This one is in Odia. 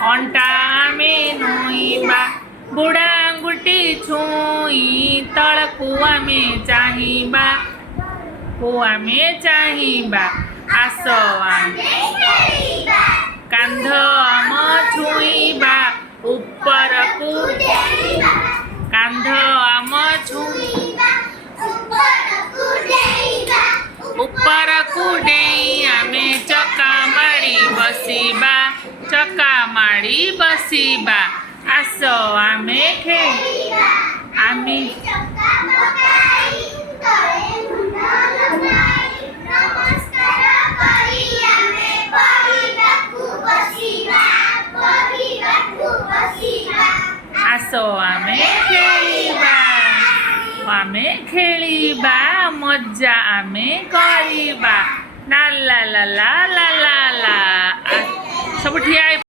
ଅଣ୍ଟା ଆମେ ନୋଇବା ବୁଢ଼ା ଆଙ୍ଗୁଠି ଛୁଇଁ ତଳକୁ ଆମେ ଚାହିଁବା ଆସ ଆମେ କାନ୍ଧ ଆମ ଛୁଇଁବା ଉପରକୁ କାନ୍ଧ ଆମ ଉପରକୁ ଡେଇଁ ଆମେ ଚକା ମାଡ଼ି ବସିବା ଆସ ଆମେ ଖେଳିବା ମଜା ଆମେ କରିବା ଲା ଲା ଲା ଲା ଲା ଲା ଲା ସବୁ ଠିଆ